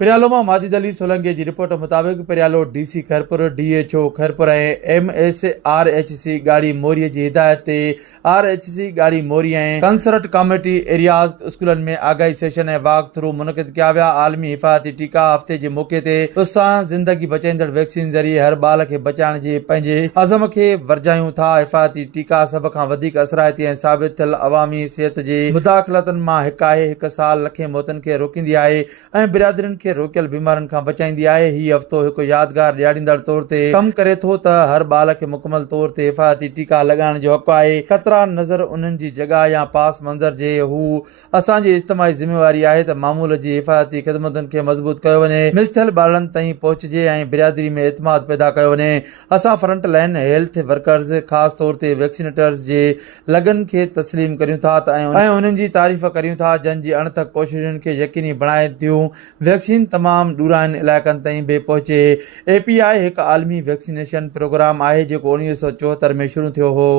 पिरालो मां माजिद अली सोलंकी जी रिपोर्ट मुताबिक़ पिरालो डीसी खैरपुर DHO खैरपुर ऐं MSRHC गाड़ी मोरीअ जी हिदायत ते RHC गाड़ी मोरी ऐं कंसर्ट कमेटी एरियाज़ स्कूलनि में आगाही सेशन ऐं वाक थ्रू मुनक़िद कया विया। आलमी हिफ़ाज़ती टीका हफ़्ते जे मौक़े ते असां ज़िंदगी बचाईंदड़ वैक्सीन ज़रिए हर ॿार खे बचाइण जे पंहिंजे अज़म खे वरजायूं था। हिफ़ाज़ती टीका सभ खां वधीक असराइती ऐं साबित थियल अवामी सिहत जे मुदाख़लतनि मां हिकु आहे। हिकु साल लखें मौतनि खे रोकींदी आहे ऐं बिरादरियुनि खे रोकियल बीमारियुनि खां बचाईंदी आहे। हीउ हफ़्तो हिकु यादगार ॾियारींदड़ तौर ते कमु करे थो त हर ॿार खे मुकमल तौर ते हिफ़ाज़ती टीका लॻाइण जो हक़ आहे। ख़तरा नज़र उन्हनि जी जॻह या पास मंज़र जे हू असांजी इज्तिमाही ज़िम्मेवारी आहे त मामूल जी हिफ़ाज़ती ख़िदमतुनि खे मज़बूत कयो वञे, मिस थियल ॿारनि ताईं पहुचिजे ऐं बिरादरी में एतमाद पैदा कयो वञे। असां फ्रंट लाइन हेल्थ वर्कर्स ख़ासि तौर ते वैक्सीनेटर्स जे लॻनि खे तस्लीम करियूं था ऐं उन्हनि जी तारीफ़ करियूं था जंहिंजी अणथक कोशिशुनि खे यकीनी बणाए थियूं वैक्सीन तमामु ॾूरांनि इलाइक़नि ताईं बि पहुचे। API हिकु आलमी वैक्सीनेशन प्रोग्राम आहे जेको 1974 में शुरू थियो हो।